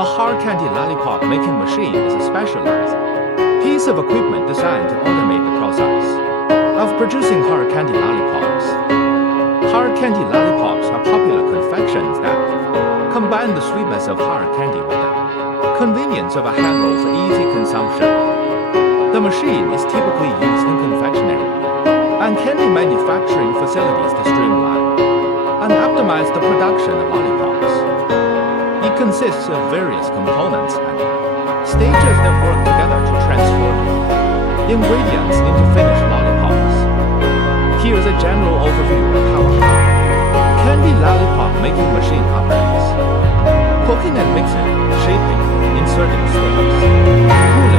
A hard candy lollipop making machine is a specialized piece of equipment designed to automate the process of producing hard candy lollipops. Hard candy lollipops are popular confections that combine the sweetness of hard candy with the convenience of a hand roll for easy consumption. The machine is typically used in confectionery and candy manufacturing facilities to streamline and optimize the production of lollipops. It consists of various components and stages that work together to transform ingredients into finished lollipops. Here's a general overview of how a candy lollipop making machine operates. Cooking and mixing, shaping, inserting sweetness,